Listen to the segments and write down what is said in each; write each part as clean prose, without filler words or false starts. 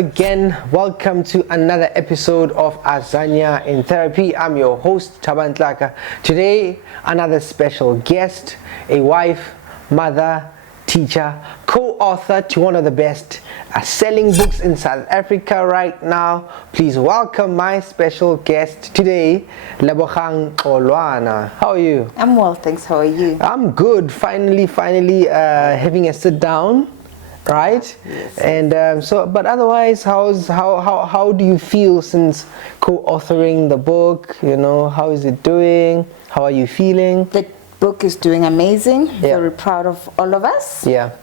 again. Welcome to another episode of Azania in Therapy. I'm your host, Thabang Tlaka. Today, another special guest, a wife, mother, teacher, co-author to one of the best selling books in South Africa right now. Please welcome my special guest today, Lebogang Xolwana. How are you? I'm well, thanks. How are you? I'm good. Finally having a sit down. Right? Yes. And but otherwise, how do you feel since co-authoring the book? You know, how is it doing? How are you feeling? The book is doing amazing. Yeah. Very proud of all of us. Yeah.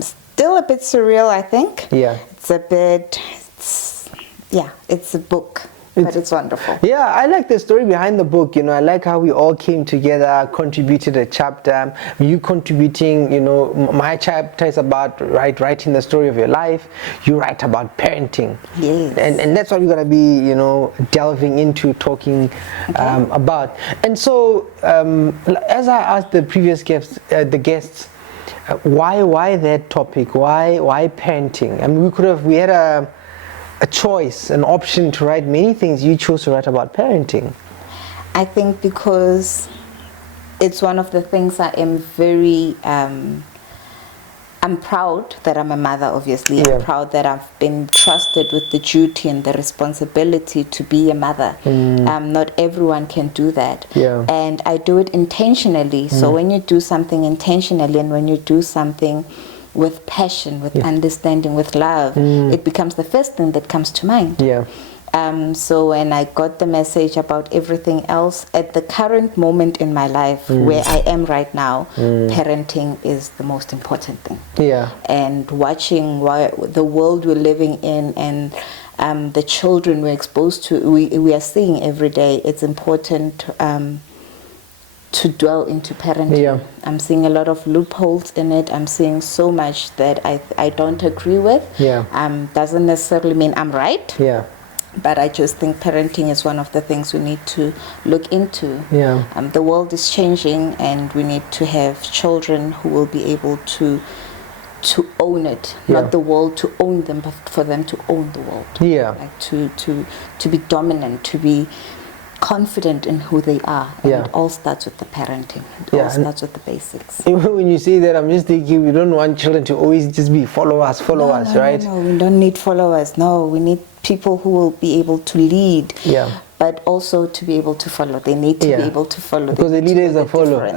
Still a bit surreal, I think. Yeah. It's a book. But it's wonderful. Yeah, I like the story behind the book. You know, I like how we all came together, contributed a chapter. You contributing, you know, my chapter is about writing the story of your life. You write about parenting. Yes. And that's what we're going to be, you know, delving into, talking about. And so, as I asked the previous guests, why that topic? Why parenting? I mean, we had a choice, an option to write many things. You chose to write about parenting. I think because it's one of the things I am very I'm proud that I'm a mother, obviously. Yeah. I'm proud that I've been trusted with the duty and the responsibility to be a mother. Not everyone can do that. Yeah. And I do it intentionally. So when you do something intentionally and when you do something with passion, with understanding, with love, it becomes the first thing that comes to mind. Yeah. So when I got the message about everything else, at the current moment in my life, where I am right now, parenting is the most important thing. Yeah. And watching the world we're living in and the children we're exposed to, we are seeing every day, it's important to dwell into parenting. Yeah. I'm seeing a lot of loopholes in it. I'm seeing so much that I don't agree with. Yeah. Doesn't necessarily mean I'm right. Yeah. But I just think parenting is one of the things we need to look into. Yeah. The world is changing, and we need to have children who will be able to own it, not the world to own them, but for them to own the world. Yeah. Like to be dominant, to be confident in who they are. And it all starts with the parenting. It all starts with the basics. When you say that, I'm just thinking we don't want children to always just be followers, right? No, we don't need followers. No, we need people who will be able to lead. Yeah. But also to be able to follow. They need to be able to follow. Because the leader is a follower.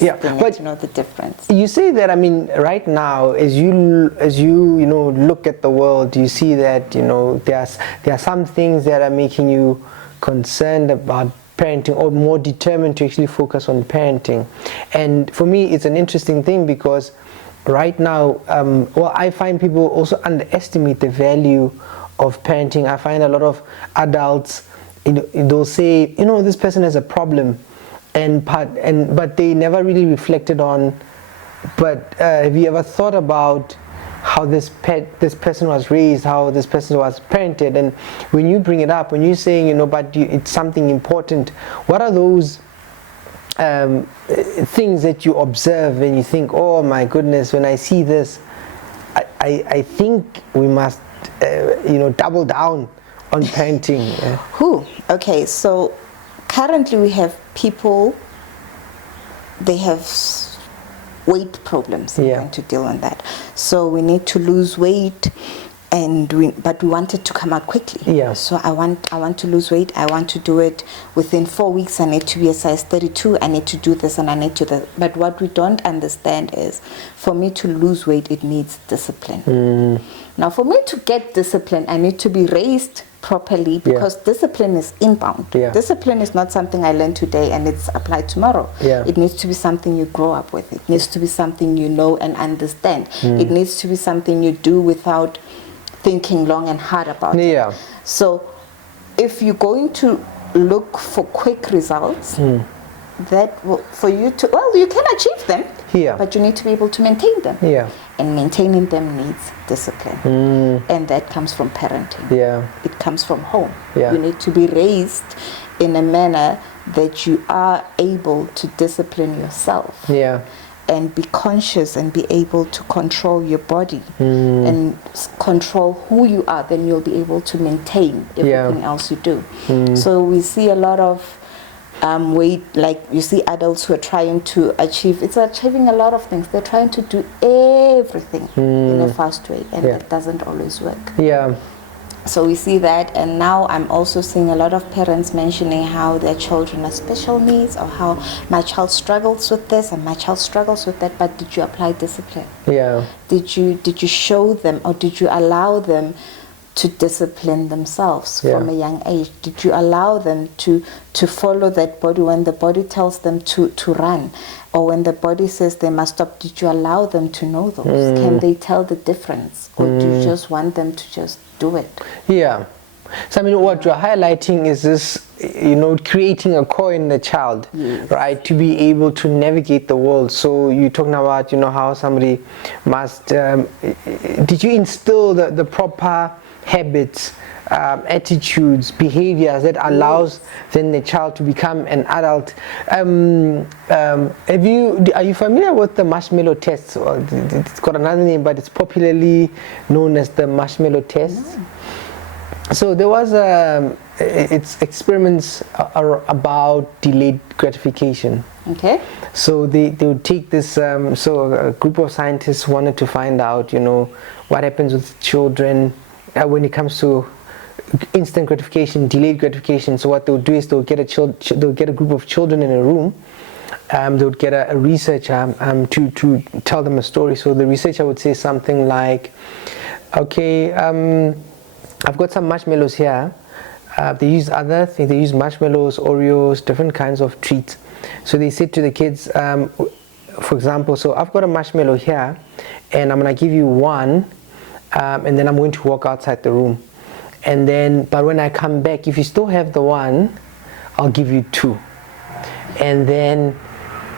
Yeah, they need to know the difference. You say that, I mean, right now, as you know, look at the world, you see that, you know, there are some things that are making you concerned about parenting, or more determined to actually focus on parenting. And for me, it's an interesting thing because right now, I find people also underestimate the value of parenting. I find a lot of adults, they'll say, you know, this person has a problem, but they never really reflected on. But have you ever thought about how this person was raised, how this person was parented? And when you bring it up, when you're saying, you know, it's something important, what are those things that you observe and you think, oh my goodness, when I see this, I think we must, double down on parenting? Okay, so currently we have people, they have weight problems. We're going to deal on that. So we need to lose weight, but we want it to come out quickly. Yeah. So I want to lose weight. I want to do it within 4 weeks. I need to be a size 32. I need to do this and I need to that. But what we don't understand is, for me to lose weight, it needs discipline. Now, for me to get discipline, I need to be raised properly, because discipline is inbound. Discipline is not something I learn today and it's applied tomorrow. It needs to be something you grow up with. It needs to be something you know and understand. It needs to be something you do without thinking long and hard about it. So if you're going to look for quick results, that will, for you to, you can achieve them, but you need to be able to maintain them. And maintaining them needs discipline. And that comes from parenting. It comes from home. You need to be raised in a manner that you are able to discipline yourself. and be conscious and be able to control your body and control who you are, then you'll be able to maintain everything else you do. So we see a lot of weight, like you see adults who are trying to achieving a lot of things. They're trying to do everything in a fast way, and it doesn't always work. So we see that, and now I'm also seeing a lot of parents mentioning how their children are special needs, or how my child struggles with this and my child struggles with that. But did you apply discipline? Did you show them, or did you allow them to discipline themselves from a young age? Did you allow them to follow that body when the body tells them to run, or when the body says they must stop? Did you allow them to know those? Can they tell the difference, or do you just want them to just do it? So I mean, what you're highlighting is this, creating a core in the child, right, to be able to navigate the world. So you're talking about, how somebody must, did you instill the proper habits, attitudes, behaviors that allows then the child to become an adult? Are you familiar with the marshmallow test? It's got another name, but it's popularly known as the marshmallow test. So there was it's experiments about delayed gratification. So they would take this, so a group of scientists wanted to find out, what happens with children when it comes to instant gratification, delayed gratification. So what they'll do is they'll get a group of children in a room. They would get a researcher to tell them a story. So the researcher would say something like, okay, I've got some marshmallows here. They use other things. They use marshmallows, Oreos, different kinds of treats. So they said to the kids, for example, so I've got a marshmallow here, and I'm gonna give you one, and then I'm going to walk outside the room. And then, but when I come back, if you still have the one, I'll give you two. And then,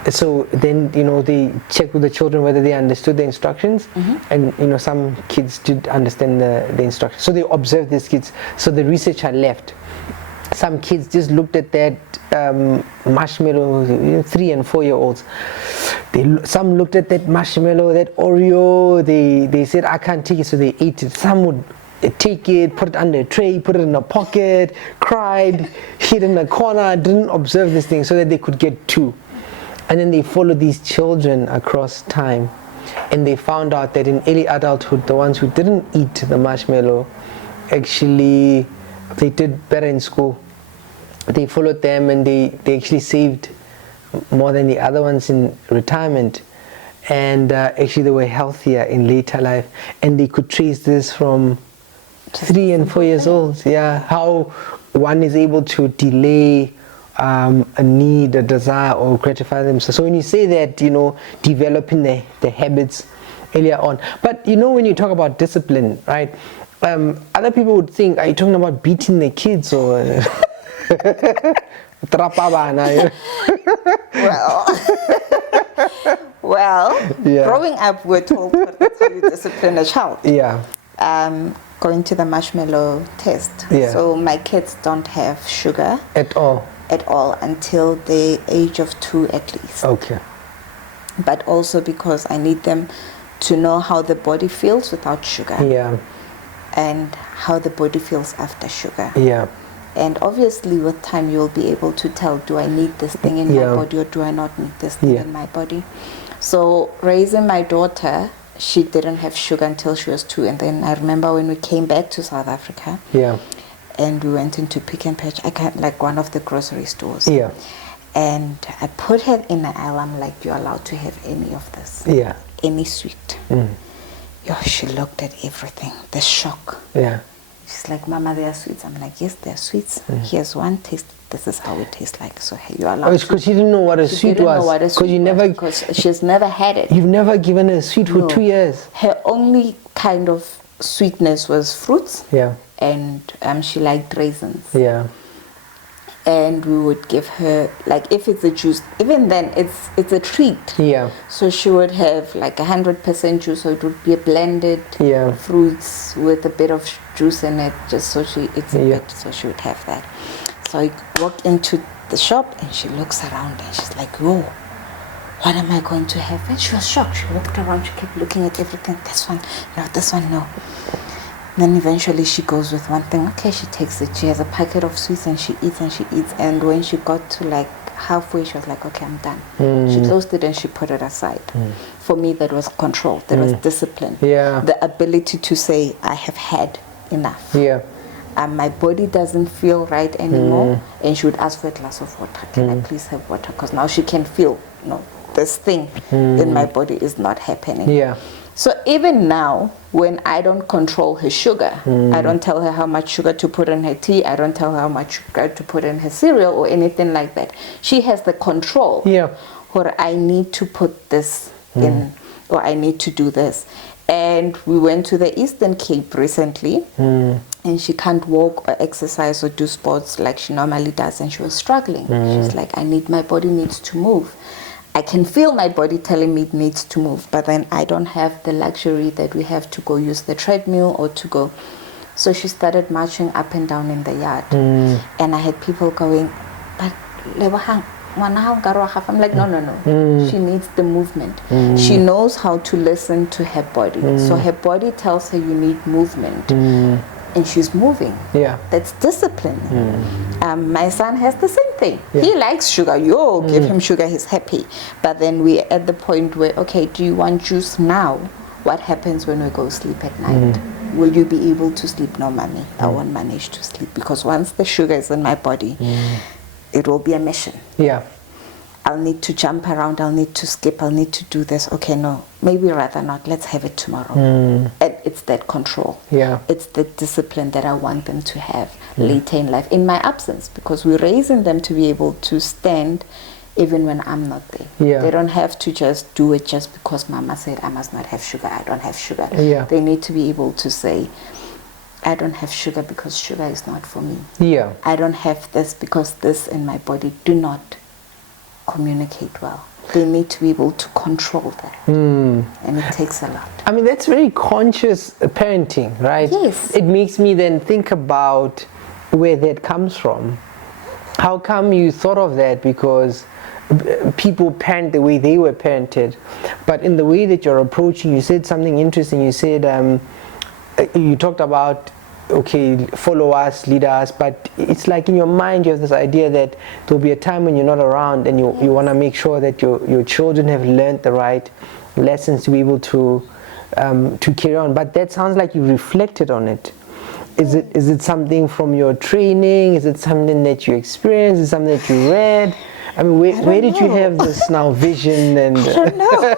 so then, they check with the children whether they understood the instructions. And, some kids did understand the instructions. So they observed these kids. So the researcher left. Some kids just looked at that marshmallow, 3 and 4 year olds. Some looked at that marshmallow, that Oreo, they said, I can't take it, so they ate it. Some would take it, put it under a tray, put it in a pocket, cried, hid in a corner, didn't observe this thing so that they could get 2. And then they followed these children across time, and they found out that in early adulthood, the ones who didn't eat the marshmallow, actually, they did better in school. They followed them, and they actually saved more than the other ones in retirement. And actually they were healthier in later life. And they could trace this from 3 and 4 years old. How one is able to delay a need, a desire, or gratify themselves. So when you say that, developing the habits earlier on. But when you talk about discipline, right, other people would think, are you talking about beating the kids or growing up, we're told that's how you discipline a child. Going to the marshmallow test. So my kids don't have sugar at all until the age of 2 at least. But also because I need them to know how the body feels without sugar. And how the body feels after sugar. And obviously with time you'll be able to tell, do I need this thing in my body, or do I not need this thing in my body? So raising my daughter, she didn't have sugar until she was 2. And then I remember when we came back to South Africa, and we went into Pick and Patch, I got like one of the grocery stores. And I put her in the aisle. I'm like, you're allowed to have any of this. Any sweet. She looked at everything. The shock. She's like, Mama, there are sweets. I'm like, yes, there are sweets. Here's one, taste. This is how it tastes like. So hey, you're allowed. Because she didn't know what a sweet was. Because she's never had it. You've never given her a sweet for 2 years. Her only kind of sweetness was fruits. And she liked raisins. And we would give her, like, if it's a juice, even then it's a treat. So she would have like 100% juice, so it would be a blended fruits with a bit of juice in it, just so she eats a bit, so she would have that. So I walk into the shop and she looks around and she's like, whoa, what am I going to have? And she was shocked. She walked around, she kept looking at everything. This one, no, this one, no. Then eventually she goes with one thing. Okay, she takes it. She has a packet of sweets and she eats and she eats. And when she got to like halfway, she was like, okay, I'm done. She closed it and she put it aside. For me, that was control. That was discipline. Yeah. The ability to say, I have had enough. Yeah. My body doesn't feel right anymore. And she would ask for a glass of water. Can I please have water? Because now she can feel, no, this thing in my body is not happening. Yeah. So even now, when I don't control her sugar, I don't tell her how much sugar to put in her tea, I don't tell her how much sugar to put in her cereal or anything like that. She has the control. Yeah. Or I need to put this in, or I need to do this. And we went to the Eastern Cape recently, and she can't walk or exercise or do sports like she normally does, and she was struggling. She's like, my body needs to move. I can feel my body telling me it needs to move, but then I don't have the luxury that we have to go use the treadmill or to go. So she started marching up and down in the yard. And I had people going, but Lebogang, I'm like, no. She needs the movement. She knows how to listen to her body. So her body tells her you need movement. And she's moving. Yeah. That's discipline. My son has the same thing. Yeah. He likes sugar. Give him sugar, he's happy. But then we're at the point where, okay, do you want juice now? What happens when we go sleep at night? Will you be able to sleep? No, mommy, I won't manage to sleep. Because once the sugar is in my body, it will be a mission. Yeah. I'll need to jump around, I'll need to skip, I'll need to do this. Okay, no, maybe rather not. Let's have it tomorrow. And it's that control. Yeah. It's the discipline that I want them to have later in life, in my absence, because we're raising them to be able to stand even when I'm not there. Yeah. They don't have to just do it just because mama said I must not have sugar, I don't have sugar. Yeah. They need to be able to say, I don't have sugar because sugar is not for me. Yeah. I don't have this because this in my body do not communicate well. They need to be able to control that. And it takes a lot. I mean, that's very conscious parenting, right? Yes. It makes me then think about where that comes from. How come you thought of that? Because people parent the way they were parented, but in the way that you're approaching, you said something interesting. You said, you talked about, okay, follow us, lead us, but it's like in your mind you have this idea that there'll be a time when you're not around, and you want to make sure that your children have learned the right lessons to be able to carry on. But that sounds like you reflected on it. Is it something from your training? Is it something that you experienced? Is it something that you read? I mean, where did you have this now vision? And I don't know.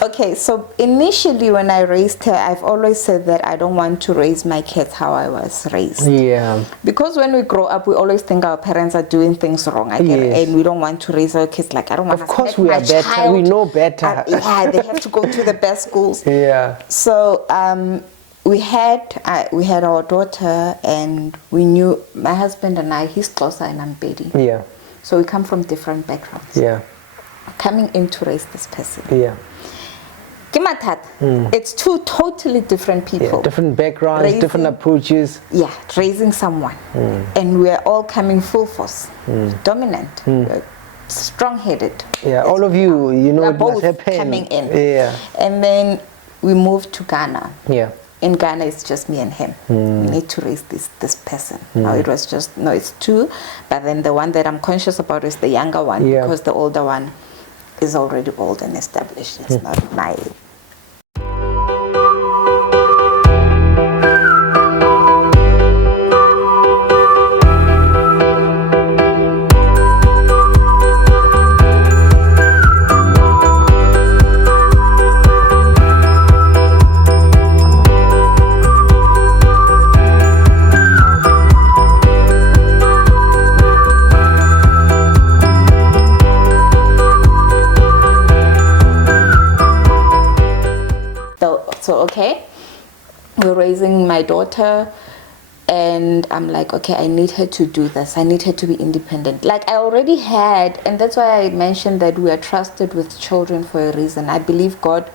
Okay, so initially when I raised her, I've always said that I don't want to raise my kids how I was raised. Yeah. Because when we grow up, we always think our parents are doing things wrong. I get it. And we don't want to raise our kids like, I don't want to. Of course we are better. Child. We know better. Yeah, they have to go to the best schools. Yeah. So we had our daughter, and we knew my husband and I. He's closer, and I'm Betty. Yeah. So we come from different backgrounds. Yeah. Coming in to raise this person. Yeah. It's two totally different people. Yeah, different backgrounds, different approaches. Yeah, raising someone. And we're all coming full force, dominant, strong-headed. Yeah, all of you, it both must happen. coming in. Yeah. And then we moved to Ghana. Yeah. In Ghana, it's just me and him. We need to raise this person. Now it was just, it's two, but then the one that I'm conscious about is the younger one, because the older one is already old and established. It's not my... So, okay, we're raising my daughter, and I'm like, okay, I need her to do this. I need her to be independent. Like I already had, and that's why I mentioned that we are trusted with children for a reason. I believe God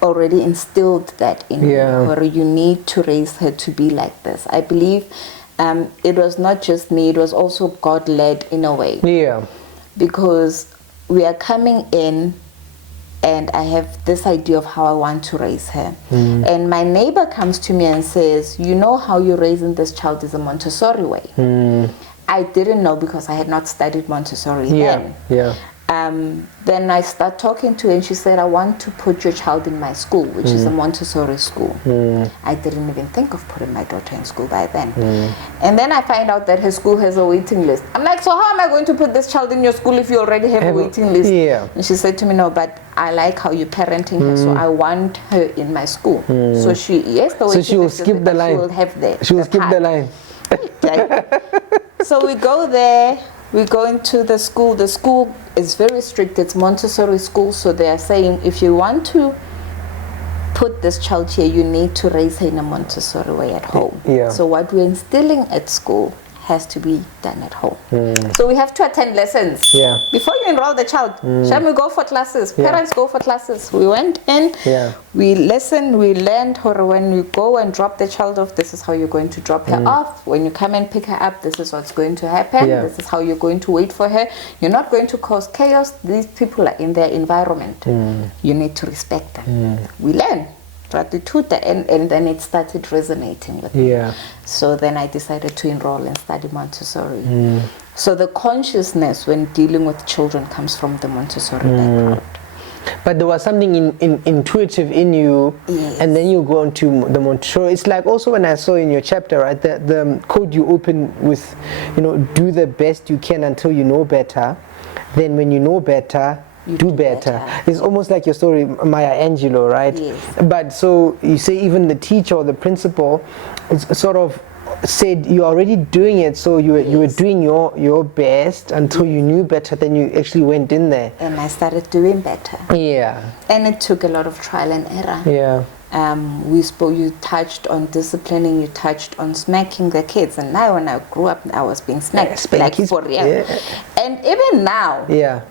already instilled that in me, where you need to raise her to be like this. I believe it was not just me, it was also God-led in a way. Yeah. Because we are coming in, and I have this idea of how I want to raise her. And my neighbor comes to me and says, you know how you're raising this child is a Montessori way. I didn't know because I had not studied Montessori then. Then I start talking to her and she said, I want to put your child in my school, which is a Montessori school. I didn't even think of putting my daughter in school by then. And then I find out that her school has a waiting list. I'm like, so how am I going to put this child in your school if you already have a waiting list? And she said to me, no, but I like how you're parenting her, so I want her in my school. So she, yes, the waiting so she will list skip the line. She will have the She will skip part. the line. So we go there. We go into the school. The school is very strict. It's Montessori school, so they are saying if you want to put this child here, you need to raise her in a Montessori way at home. So what we're instilling at school has to be done at home. So we have to attend lessons. Before you enroll the child, shall we go for classes? Parents go for classes. We went in, we listened, we learned how when you go and drop the child off, this is how you're going to drop her off. When you come and pick her up, this is what's going to happen. This is how you're going to wait for her. You're not going to cause chaos. These people are in their environment. You need to respect them. We learn. And then it started resonating with me. So then I decided to enroll and study Montessori. So the consciousness when dealing with children comes from the Montessori background. But there was something intuitive in you, and then you go on to the Montessori. It's like also when I saw in your chapter, right, the code you open with, do the best you can until you know better. Then when you know better, you do better. It's almost like your story, Maya Angelou, right? But so you say even the teacher or the principal sort of said you're already doing it, so you were doing your best until you knew better, then you actually went in there. And I started doing better. And it took a lot of trial and error. You touched on disciplining, you touched on smacking the kids, and now when I grew up I was being smacked like for real. And even now the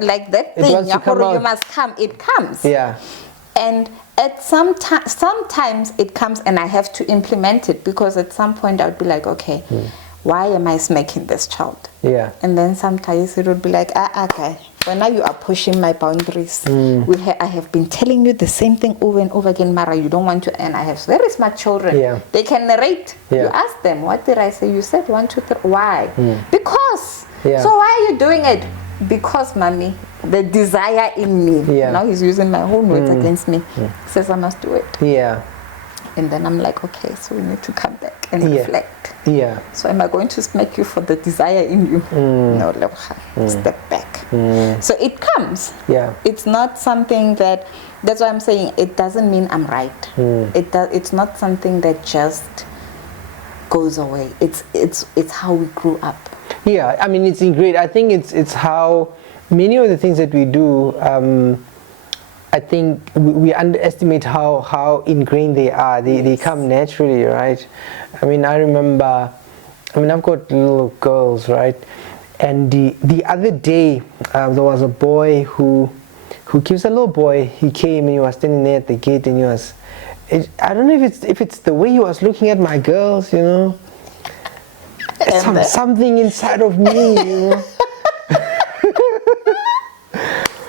like that thing you must come, it comes. And at sometimes it comes and I have to implement it, because at some point I would be like, okay, why am I smacking this child? And then sometimes it would be like, okay, well, now you are pushing my boundaries. I have been telling you the same thing over and over again, Mara, you don't want to. And I have very smart children. They can narrate. You ask them, what did I say? You said 1, 2, 3. Why? Because. So why are you doing it? Because, mommy, the desire in me. Now he's using my own words against me. He says I must do it. And then I'm like, okay, so we need to come back and reflect. So am I going to smack you for the desire in you? No, Lebogang, step back. So it comes. It's not something that's why I'm saying it doesn't mean I'm right. It's not something that just goes away. It's how we grew up. I mean, it's ingrained. I think it's how many of the things that we do, I think we underestimate how ingrained they are. They come naturally, right? I mean, I remember, I've got little girls, right? And the other day, there was a boy who keeps a little boy. He came and he was standing there at the gate, and he was, I don't know if it's the way he was looking at my girls, something inside of me,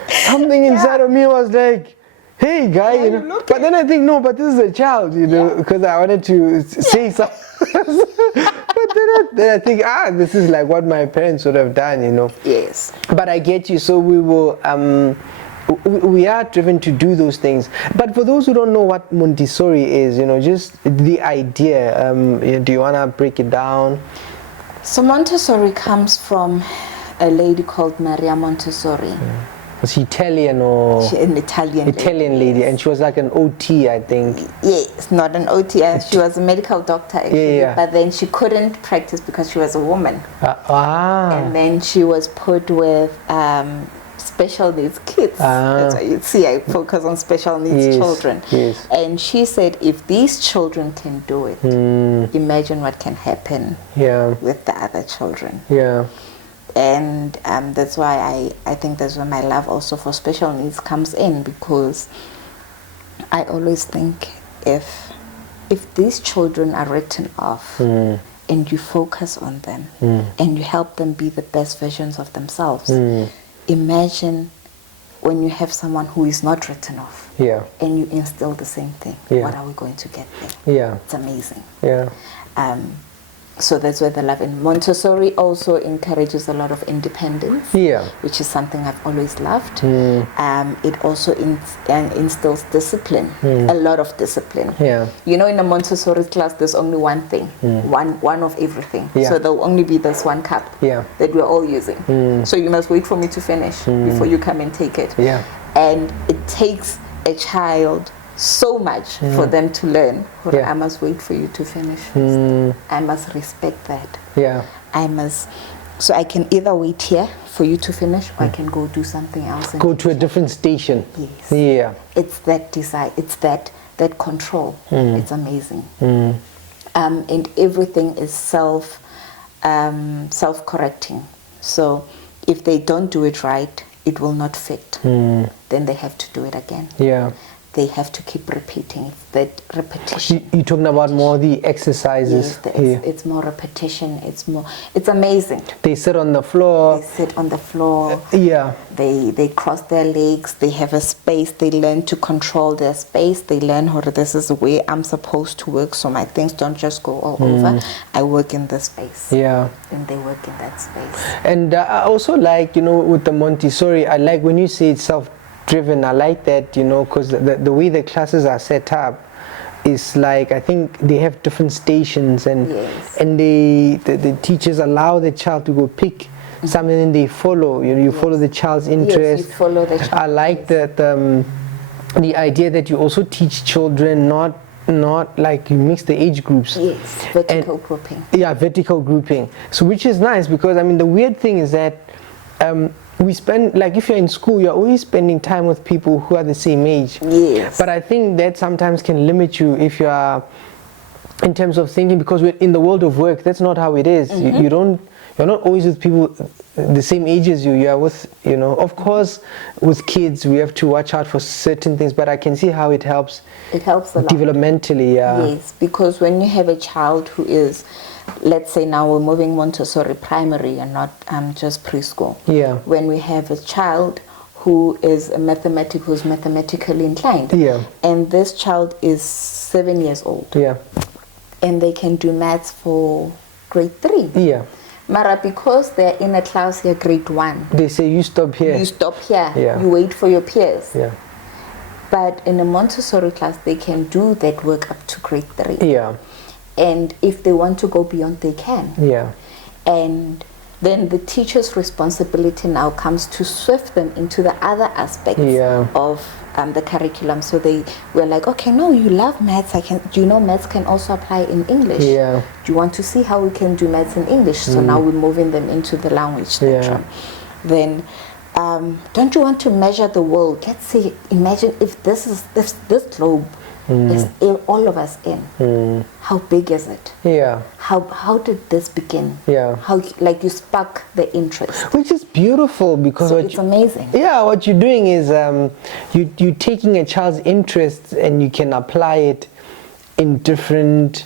something inside of me was like, hey guy, but then I think, no, but this is a child, because I wanted to say something. But then I think, this is like what my parents would have done, Yes. But I get you. So we will, we are driven to do those things. But for those who don't know what Montessori is, just the idea, do you want to break it down? So Montessori comes from a lady called Maria Montessori. Was she Italian or? An Italian lady, and she was like an OT, I think. Yes, not an OT. She was a medical doctor actually, but then she couldn't practice because she was a woman. And then she was put with special needs kids. That's why you see I focus on special needs children. And she said, if these children can do it, imagine what can happen with the other children. And that's why I think that's where my love also for special needs comes in, because I always think if these children are written off and you focus on them and you help them be the best versions of themselves. Imagine when you have someone who is not written off and you instill the same thing. What are we going to get there? It's amazing. So that's where the love in Montessori also encourages a lot of independence, which is something I've always loved. It also instills discipline, a lot of discipline. You know, in a Montessori class, there's only one thing, one of everything. So there'll only be this one cup that we're all using. So you must wait for me to finish before you come and take it. And it takes a child so much for them to learn. I must wait for you to finish first. I must respect that. I must, so I can either wait here for you to finish, or I can go do something else. Go to a different station. It's that desire, it's that control. It's amazing. And everything is self-correcting. So if they don't do it right, it will not fit. Then they have to do it again. They have to keep repeating. It's that repetition. You're talking about more the exercises. Yes, it's more repetition. It's amazing. They sit on the floor. They sit on the floor. They cross their legs. They have a space. They learn to control their space. They learn how this is the way I'm supposed to work, so my things don't just go all over. I work in this space. And they work in that space. And I also like, you know, with the Montessori, I like when you say it's self-driven. I like that, you know, because the way the classes are set up is like, I think they have different stations, and the teachers allow the child to go pick something, and they follow. You follow the child's interest. You follow the child. I like that the idea that you also teach children not like you mix the age groups. Vertical grouping. Vertical grouping. So which is nice, because I mean the weird thing is that we spend, like if you're in school, you're always spending time with people who are the same age. But I think that sometimes can limit you if you are, in terms of thinking, because we're in the world of work, that's not how it is. You're not always with people the same age as you. You are with, you know, of course, with kids, we have to watch out for certain things, but I can see how it helps. It helps a lot. Developmentally, Yes, because when you have a child who is, let's say now we're moving Montessori primary and not just preschool. When we have a child who is who's mathematically inclined, and this child is 7 years old, and they can do maths for grade 3. Mara, because they're in a class here, grade 1. They say you stop here. You stop here. You wait for your peers. But in a Montessori class, they can do that work up to grade 3. And if they want to go beyond, they can. And then the teacher's responsibility now comes to swift them into the other aspects of the curriculum. So they were like, okay, no, you love maths. Do you know maths can also apply in English? Do you want to see how we can do maths in English? So now we're moving them into the language spectrum. Then, don't you want to measure the world? Let's say, imagine if this globe is all of us in. How big is it? How did this begin? How, like, you spark the interest, which is beautiful, because so it's amazing. What you're doing is you're taking a child's interests and you can apply it in different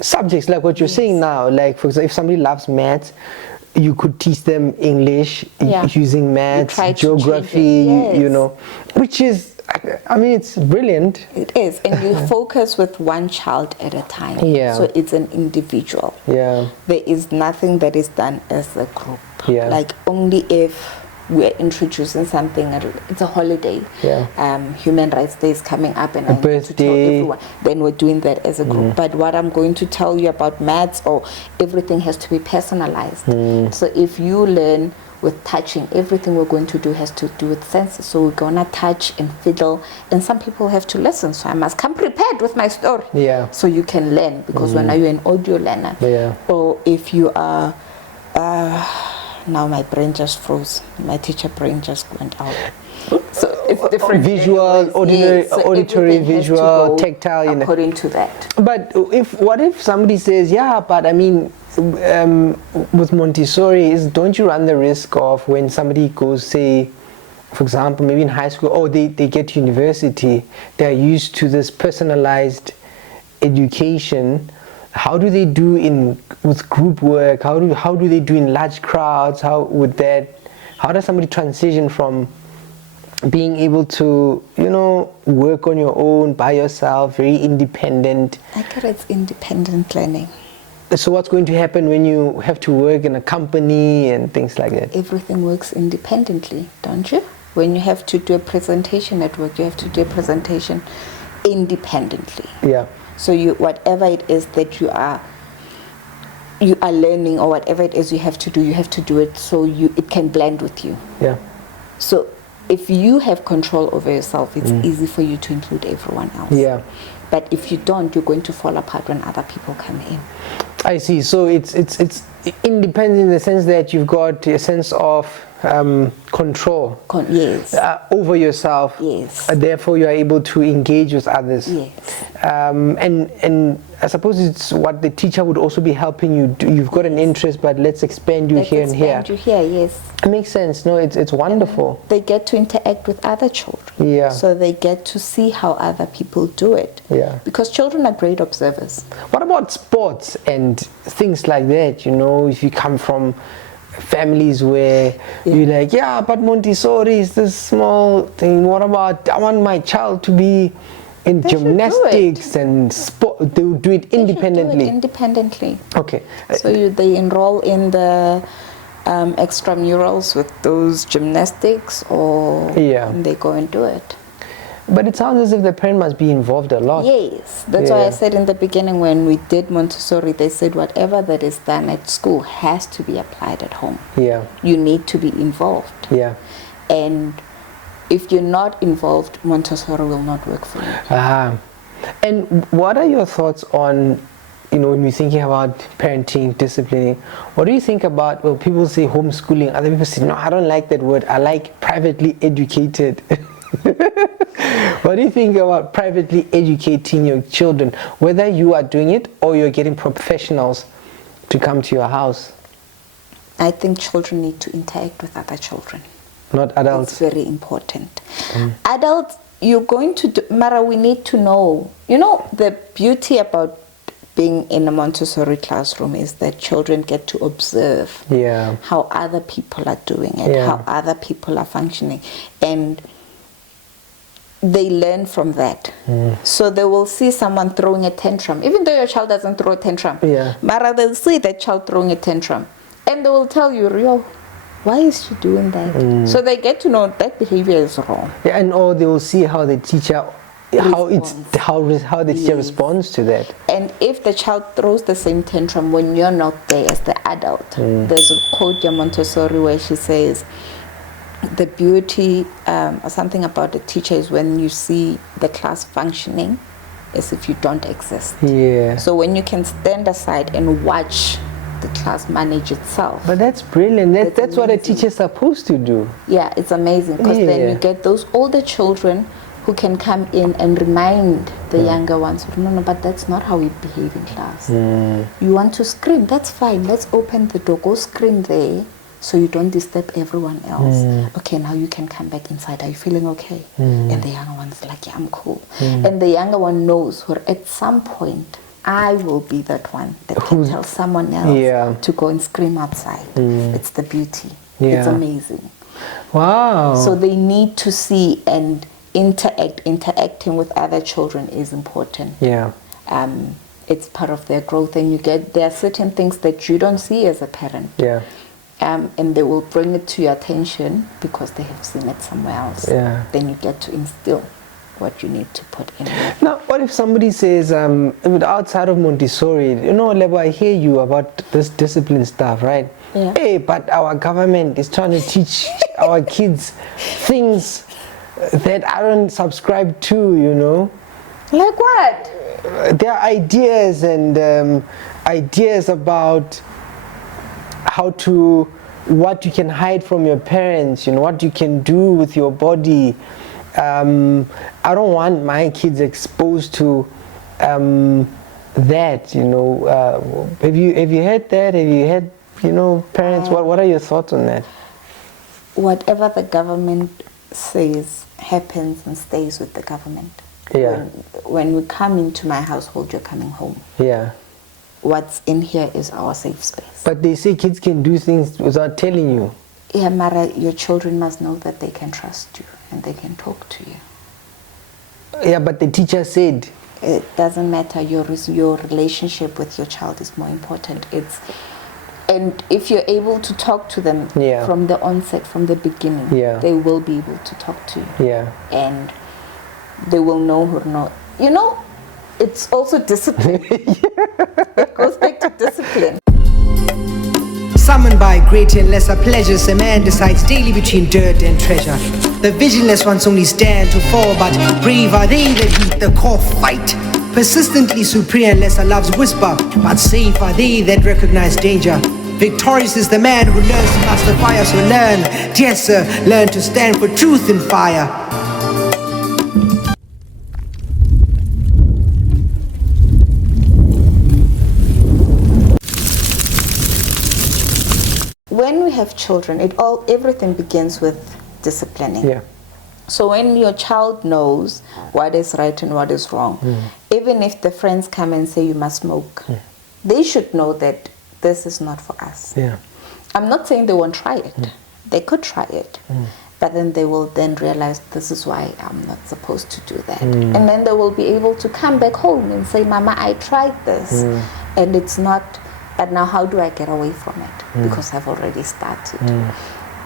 subjects, like what you're saying now. Like, for example, if somebody loves maths, you could teach them English using maths, geography, you know, which is, I mean, it's brilliant. It is, and you focus with one child at a time. So it's an individual. There is nothing that is done as a group. Like, only if we're introducing something, it's a holiday, Human Rights Day is coming up, and I need to tell everyone, then we're doing that as a group. But what I'm going to tell you about maths, or everything has to be personalized. So if you learn with touching, everything we're going to do has to do with senses. So we're gonna touch and fiddle, and some people have to listen. So I must come prepared with my story. So you can learn, because when you're an audio learner, or if you are, now my brain just froze. My teacher brain just went out. So it's different. Visual, auditory, visual, tactile, you know. According to that. But what if somebody says, but I mean, with Montessori, don't you run the risk of, when somebody goes, say, for example, maybe in high school, or they get to university, they're used to this personalized education, how do they do with group work? How do they do in large crowds? How does somebody transition from being able to, work on your own by yourself, very independent? I guess it's independent learning. So what's going to happen when you have to work in a company and things like that? Everything works independently, don't you? When you have to do a presentation at work, you have to do a presentation independently. Yeah. So whatever it is that you are learning, or whatever it is you have to do it so it can blend with you. Yeah. So if you have control over yourself, it's easy for you to include everyone else. Yeah. But if you don't, you're going to fall apart when other people come in. I see. So it's independent in the sense that you've got a sense of control. Yes. Over yourself. Yes. Therefore, you are able to engage with others. Yes. And I suppose it's what the teacher would also be helping you do. You've got an interest, but let's expand you here and here. Expand you here, yes. It makes sense. No, it's wonderful. They get to interact with other children. Yeah. So they get to see how other people do it. Yeah. Because children are great observers. What about sports and things like that? If you come from families where you're like, yeah, but Montessori is this small thing. What about, I want my child to be in gymnastics and sport? They will do it independently. They should do it independently. Okay. So they enroll in the extramurals with those gymnastics, or they go and do it. But it sounds as if the parent must be involved a lot. Yes, that's why I said in the beginning when we did Montessori, they said whatever that is done at school has to be applied at home. Yeah. You need to be involved. Yeah. And if you're not involved, Montessori will not work for you. And what are your thoughts on, when you're thinking about parenting, disciplining, what do you think about, well, people say homeschooling, other people say, no, I don't like that word, I like privately educated. What do you think about privately educating your children, whether you are doing it or you're getting professionals to come to your house? I think children need to interact with other children. Not adults. It's very important. Adults, you're going to do, Mara, we need to know. The beauty about being in a Montessori classroom is that children get to observe how other people are doing it, how other people are functioning. And they learn from that. So they will see someone throwing a tantrum, even though your child doesn't throw a tantrum. But they'll see that child throwing a tantrum, and they will tell you, Rio, why is she doing that? So they get to know that behavior is wrong. Yeah, or they will see how the teacher, how the teacher responds to that. And if the child throws the same tantrum when you're not there as the adult, there's a quote in Montessori where she says, the beauty or something about the teacher is when you see the class functioning as if you don't exist. Yeah. So when you can stand aside and watch the class manage itself. But that's brilliant. That's what a teacher is supposed to do. Yeah, it's amazing because then you get those older children who can come in and remind the younger ones, no, but that's not how we behave in class. You want to scream, that's fine. Let's open the door, go scream there, so you don't disturb everyone else. Okay, now you can come back inside. Are you feeling okay? And the younger one's like, yeah, I'm cool. And the younger one knows, where at some point, I will be that one that can tell someone else to go and scream outside. It's the beauty. It's amazing. Wow. So they need to see and interacting with other children is important. Yeah. It's part of their growth, and there are certain things that you don't see as a parent. Yeah. And they will bring it to your attention because they have seen it somewhere else. Yeah. Then you get to instill what you need to put in. Now, what if somebody says, outside of Montessori, Lebo, I hear you about this discipline stuff, right? Yeah. Hey, but our government is trying to teach our kids things that I don't subscribe to, Like what? There are ideas and ideas about what you can hide from your parents, what you can do with your body. I don't want my kids exposed to that, Have you heard that? Have you had, parents? What are your thoughts on that? Whatever the government says happens and stays with the government. Yeah. When we come into my household, you're coming home. Yeah. what's in here is our safe space. But they say kids can do things without telling you. Yeah, Mara, your children must know that they can trust you and they can talk to you. Yeah, but the teacher said. It doesn't matter. Your relationship with your child is more important. And if you're able to talk to them from the onset, from the beginning, they will be able to talk to you. Yeah. And they will know who not. You know, it's also discipline. It goes back to discipline. Summoned by greater and lesser pleasures, a man decides daily between dirt and treasure. The visionless ones only stand to fall, but brave are they that heed the core fight. Persistently superior and lesser loves whisper, but safe are they that recognize danger. Victorious is the man who learns to master fire, so learn, dear sir, learn to stand for truth in fire. When we have children, everything begins with disciplining. Yeah. So when your child knows what is right and what is wrong, even if the friends come and say you must smoke, they should know that this is not for us. Yeah. I'm not saying they won't try it. They could try it. But then they will then realize this is why I'm not supposed to do that. And then they will be able to come back home and say, Mama, I tried this and it's not, but now how do I get away from it? Because I've already started.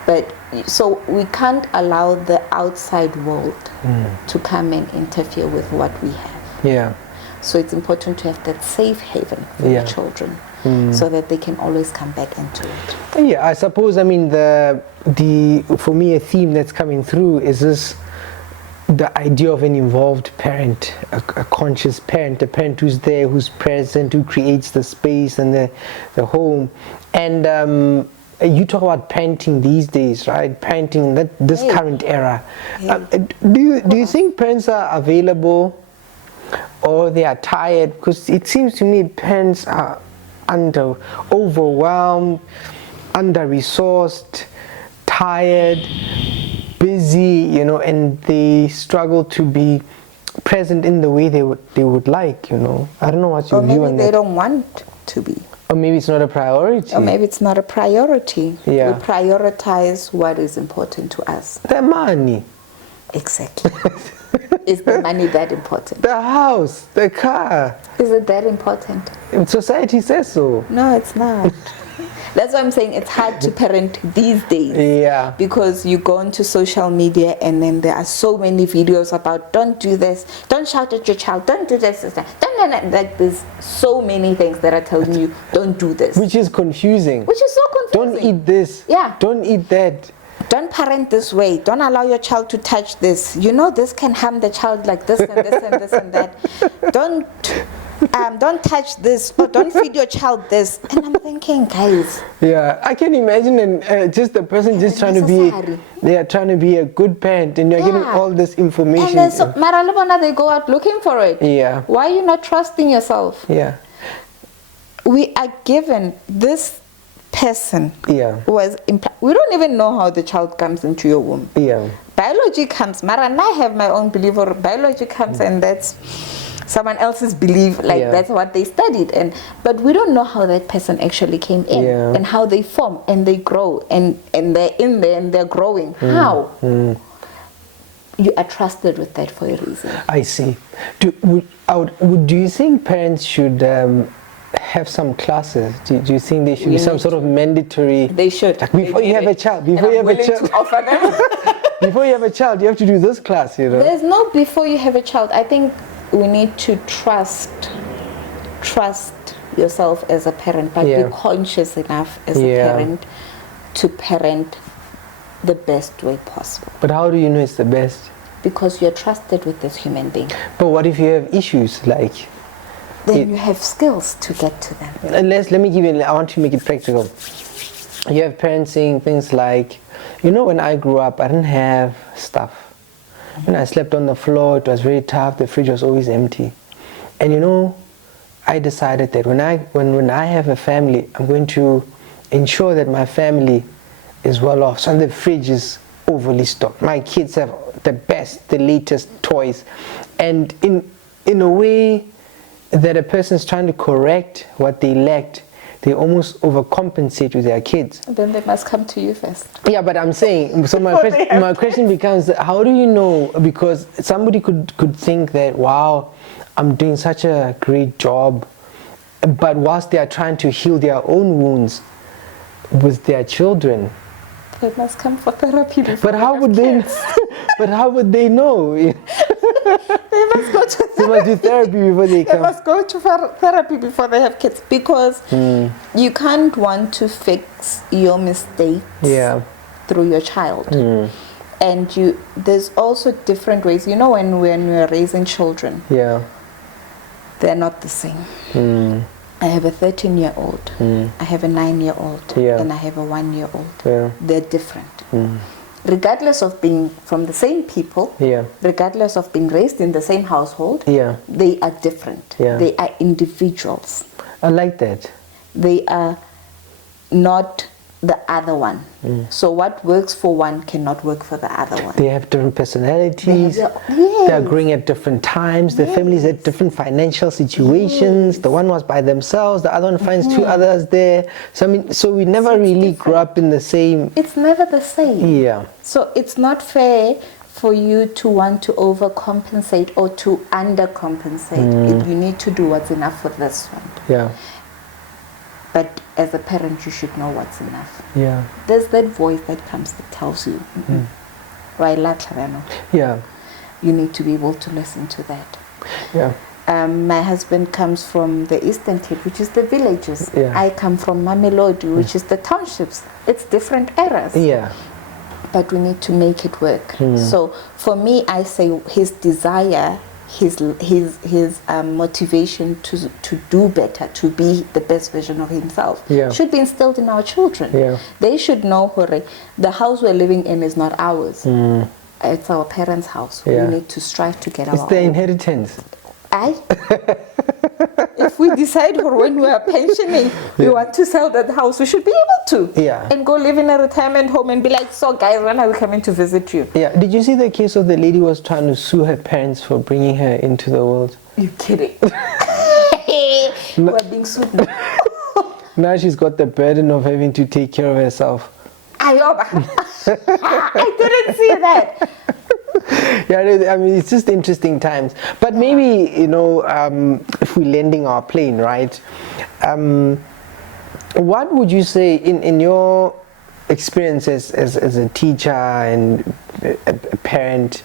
But so we can't allow the outside world to come and interfere with what we have. Yeah. So it's important to have that safe haven for your children, so that they can always come back into it. Yeah, I suppose, I mean, for me, a theme that's coming through is this, the idea of an involved parent, a conscious parent, a parent who's there, who's present, who creates the space and the home. And you talk about parenting these days, right? Parenting this current era. Do you think parents are available, or they are tired? Because it seems to me parents are overwhelmed, under-resourced, tired, busy, and they struggle to be present in the way they would like, I don't know what's your view on that. Or maybe they don't want to be. Or maybe it's not a priority. Or maybe it's not a priority. Yeah. We prioritize what is important to us. The money. Exactly. Is the money that important? The house, the car. Is it that important? Society says so. No, it's not. That's why I'm saying it's hard to parent these days. Yeah. Because you go onto social media and then there are so many videos about don't do this, don't shout at your child, don't do this, like there's so many things that are telling you don't do this. Which is confusing. Which is so confusing. Don't eat this. Yeah. Don't eat that. Don't parent this way. Don't allow your child to touch this. This can harm the child like this and this and this and that. Don't touch this, or don't feed your child this. And I'm thinking, guys. Yeah, I can imagine just the person just trying to be a good parent, and you're getting all this information. And then so Maralabana, they go out looking for it. Yeah. Why are you not trusting yourself? Yeah. We are given this person. Yeah. We don't even know how the child comes into your womb. Yeah. Biology comes. Mara, and I have my own belief, or biology comes, and that's someone else's belief, that's what they studied, but we don't know how that person actually came in, and how they form and they grow, and they're in there and they're growing. How? You are trusted with that for a reason. I see. Do you think parents should have some classes? Do you think there should be some sort of mandatory? They should. Like before you have a child. Before you have a child. To offer them. Before you have a child, you have to do this class. There's no before you have a child. I think we need to trust yourself as a parent, but be conscious enough as a parent to parent the best way possible. But how do you know it's the best? Because you're trusted with this human being. But what if you have issues like? Then you have skills to get to them. I want to make it practical. You have parents saying things like, when I grew up, I didn't have stuff. When I slept on the floor, it was very tough. The fridge was always empty. And I decided that when I have a family, I'm going to ensure that my family is well off. So the fridge is overly stocked. My kids have the best, the latest toys. And in a way, that a person's trying to correct what they lacked, they almost overcompensate with their kids. Then they must come to you first. Yeah, but I'm saying, so my question becomes, how do you know? Because somebody could think that, wow, I'm doing such a great job, but whilst they are trying to heal their own wounds with their children, they must come for therapy. But how would they? But how would they know? They must go to therapy. They must do therapy before they come. They must go to therapy before they have kids, because you can't want to fix your mistakes through your child. And there's also different ways. You know, when we're raising children, they're not the same. I have a 13-year-old, I have a 9-year-old, and I have a 1-year-old. They're different. Regardless of being from the same people, regardless of being raised in the same household, they are different. They are individuals. I like that. They are not the other one. So what works for one cannot work for the other one. They have different personalities. They are growing at different times. The families at different financial situations. The one was by themselves. The other one finds two others there. So we never really grew up in the same. It's never the same. Yeah. So it's not fair for you to want to overcompensate or to undercompensate. You need to do what's enough for this one. Yeah. But as a parent, you should know what's enough. Yeah. There's that voice that comes that tells you, yeah. You need to be able to listen to that. Yeah. My husband comes from the Eastern Cape, which is the villages. Yeah. I come from Mamelodi, which is the townships. It's different eras. Yeah. But we need to make it work. So for me, I say his desire, his motivation to do better, to be the best version of himself, should be instilled in our children. They should know, the house we're living in is not ours. It's our parents' house. We need to strive to get our own. It's their inheritance. If we decide for when we are pensioning, we want to sell that house, we should be able to. And go live in a retirement home and be like, so guys, when are we coming to visit you? Did you see the case of the lady who was trying to sue her parents for bringing her into the world? You're kidding. We're being sued now. Now she's got the burden of having to take care of herself. I didn't see that. I mean, it's just interesting times. But maybe, if we're landing our plane, right? What would you say in your experience as a teacher and a parent?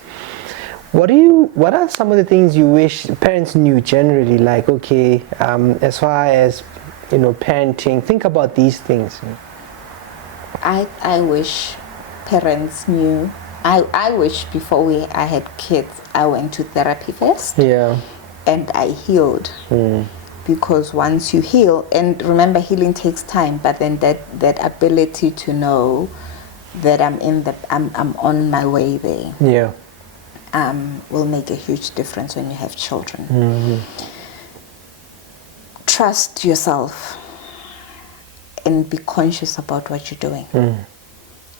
What are some of the things you wish parents knew generally? Like, okay, as far as parenting, think about these things. I wish parents knew. I wish before I had kids, I went to therapy first. And I healed. Because once you heal, and remember, healing takes time, but then that ability to know that I'm on my way there. Will make a huge difference when you have children. Trust yourself and be conscious about what you're doing.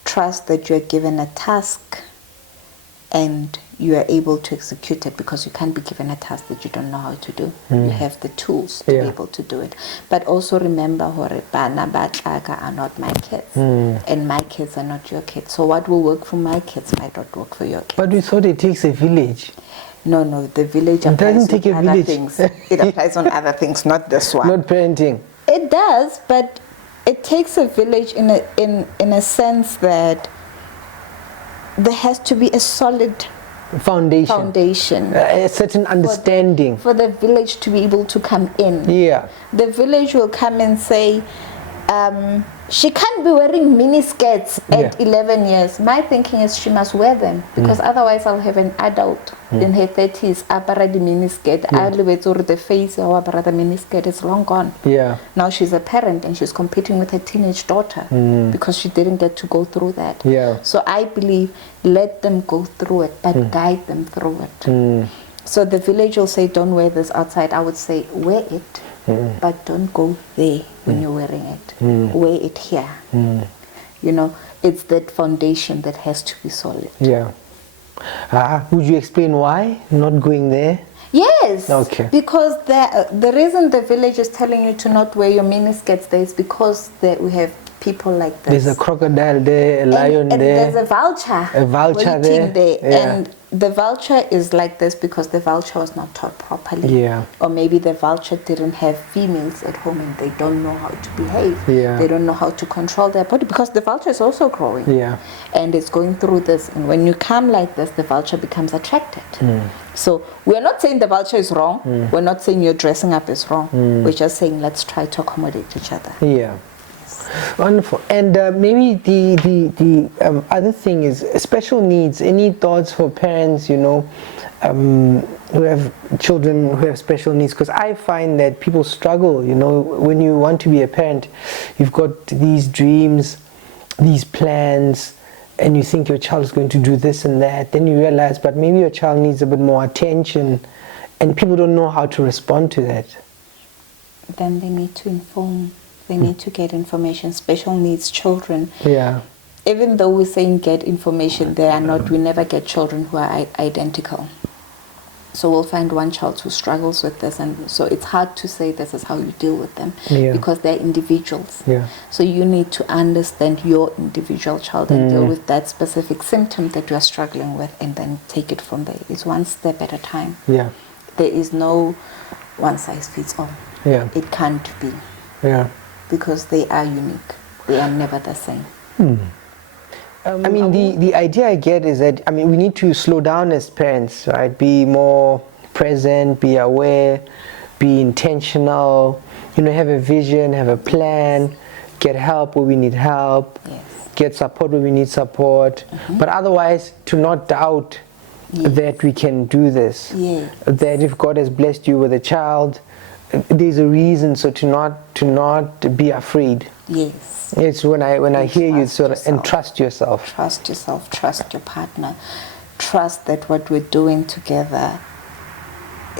Trust that you're given a task and you are able to execute it, because you can't be given a task that you don't know how to do. You have the tools to be able to do it. But also remember, bana ba Tlaka are not my kids, and my kids are not your kids. So what will work for my kids might not work for your kids. But we thought it takes a village. No, the village applies on other things. It applies on other things, not this one. Not parenting. It does, but it takes a village in a sense that there has to be a solid foundation, a certain understanding for the village to be able to come in. The village will come and say, she can't be wearing mini skirts at 11 years. My thinking is she must wear them, because otherwise I'll have an adult in her 30s apara the mini skirt. I'll the face of the mini skirt is long gone. Now she's a parent and she's competing with her teenage daughter because she didn't get to go through that. So I believe let them go through it, but guide them through it. So the village will say, don't wear this outside. I would say, wear it. But don't go there when you're wearing it. Wear it here. It's that foundation that has to be solid. Would you explain why not going there? Yes. Okay. Because the reason the village is telling you to not wear your miniskirts there is because we have people like this. There's a crocodile there, a lion and there. There's a vulture. Waiting there. Yeah. And the vulture is like this because the vulture was not taught properly. Yeah. Or maybe the vulture didn't have females at home and they don't know how to behave. Yeah. They don't know how to control their body because the vulture is also growing. Yeah. And it's going through this. And when you come like this, the vulture becomes attracted. So we're not saying the vulture is wrong. We're not saying your dressing up is wrong. We're just saying let's try to accommodate each other. Yeah. Wonderful. And maybe the other thing is special needs. Any thoughts for parents, you know, who have children who have special needs? Because I find that people struggle, you know, when you want to be a parent, you've got these dreams, these plans, and you think your child is going to do this and that. Then you realize, but maybe your child needs a bit more attention, and people don't know how to respond to that. Then they need to inform. They need to get information. Special needs children. Yeah. Even though we're saying get information, they are not. We never get children who are identical. So we'll find one child who struggles with this, and so it's hard to say this is how you deal with them because they're individuals. Yeah. So you need to understand your individual child and deal with that specific symptom that you are struggling with, and then take it from there. It's one step at a time. Yeah. There is no one size fits all. Yeah. It can't be. Yeah. Because they are unique. They are never the same. I mean, the idea I get is that, I mean, we need to slow down as parents, right? Be more present, be aware, be intentional, you know, have a vision, have a plan, get help where we need help, get support where we need support. But otherwise, to not doubt that we can do this. That if God has blessed you with a child, there's a reason, so to not be afraid. Yes. It's when I hear you sort of, and trust yourself. Trust yourself, trust your partner. Trust that what we're doing together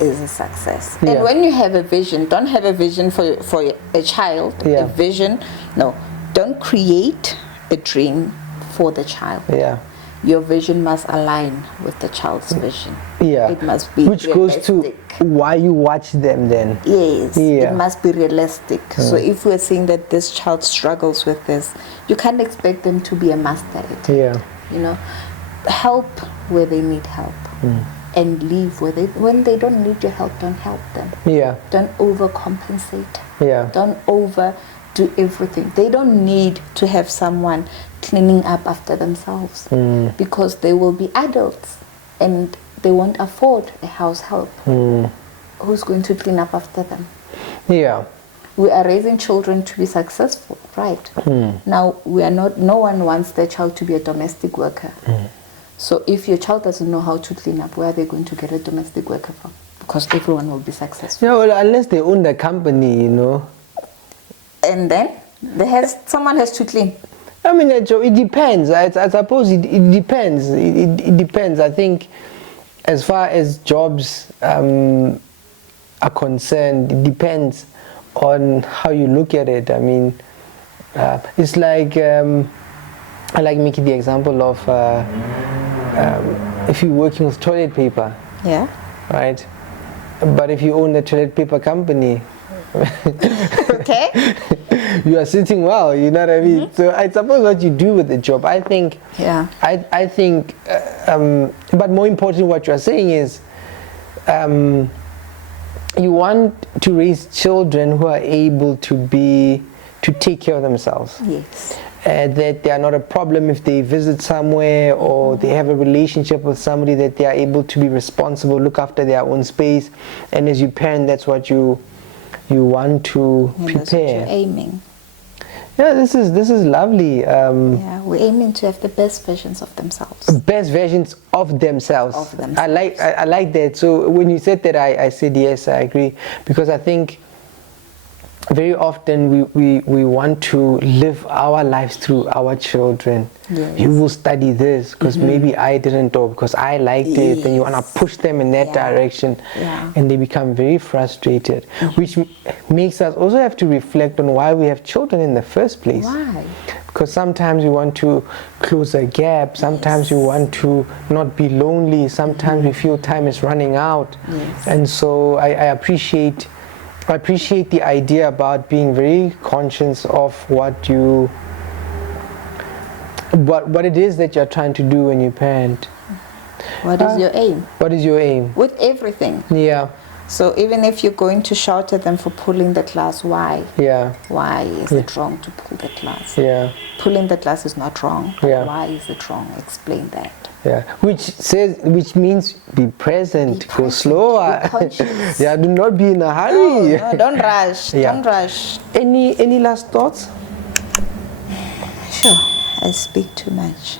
is a success. And when you have a vision, don't have a vision for a child, a vision. No, don't create a dream for the child. Yeah. Your vision must align with the child's vision. Yeah. It must be Which realistic. goes to why you watch them then. Yes. Yeah. It must be realistic. So if we're saying that this child struggles with this, you can't expect them to be a master at it. Yeah. You know, help where they need help. And leave when they don't need your help, don't help them. Yeah. Don't overcompensate. Yeah. Don't overdo everything. They don't need to have someone cleaning up after themselves because they will be adults and they won't afford a house help. Who's going to clean up after them? Yeah. We are raising children to be successful, right? Now we are not. No one wants their child to be a domestic worker. So if your child doesn't know how to clean up, where are they going to get a domestic worker from? Because everyone will be successful. Yeah, well, unless they own the company, you know. And then someone has to clean. I mean, it depends. I suppose it depends. It depends. I think as far as jobs are concerned, it depends on how you look at it. I mean, it's like, I like making the example of if you're working with toilet paper. Yeah. Right? But if you own the toilet paper company, okay, you are sitting well, you know what I mean? So I suppose what you do with the job, I think, I think, but more importantly, what you're saying is, you want to raise children who are able to take care of themselves. Yes. That they are not a problem if they visit somewhere or they have a relationship with somebody, that they are able to be responsible, look after their own space. And as you parent, that's what you want to prepare. That's what you're aiming. Yeah, this is lovely. Yeah, we're aiming to have the best versions of themselves. Best versions of themselves. I like that. So when you said that, I said yes, I agree, because I think very often we want to live our lives through our children. Yes. You will study this because maybe I didn't, or because I liked it, and you want to push them in that direction, and they become very frustrated, which makes us also have to reflect on why we have children in the first place. Why? Because sometimes you want to close a gap, sometimes you want to not be lonely, sometimes we feel time is running out. Yes. And so I appreciate the idea about being very conscious of what it is that you're trying to do when you parent. What is your aim? What is your aim? With everything. Yeah. So even if you're going to shout at them for pulling the class, why? Yeah. Why is it wrong to pull the class? Yeah. Pulling the class is not wrong. Yeah. Why is it wrong? Explain that. Yeah, which means be present, go slower. Be conscious. Yeah, do not be in a hurry. No, don't rush. Yeah. Don't rush. Any last thoughts? Sure, I speak too much.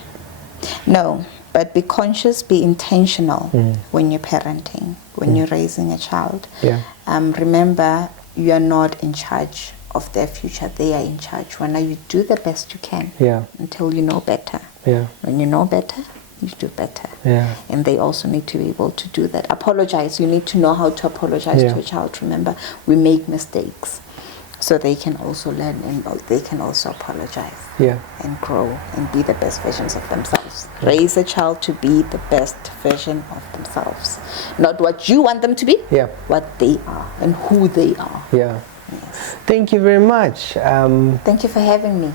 No, but be conscious, be intentional when you're parenting, when you're raising a child. Yeah. Remember, you are not in charge of their future. They are in charge. When you do the best you can. Yeah. Until you know better. Yeah. When you know better, you do better. Yeah. And they also need to be able to do that. Apologize. You need to know how to apologize to a child. Remember, we make mistakes. So they can also learn and they can also apologize. Yeah. And grow and be the best versions of themselves. Raise a child to be the best version of themselves. Not what you want them to be, Yeah. what they are and who they are. Yeah. Yes. Thank you very much. Thank you for having me.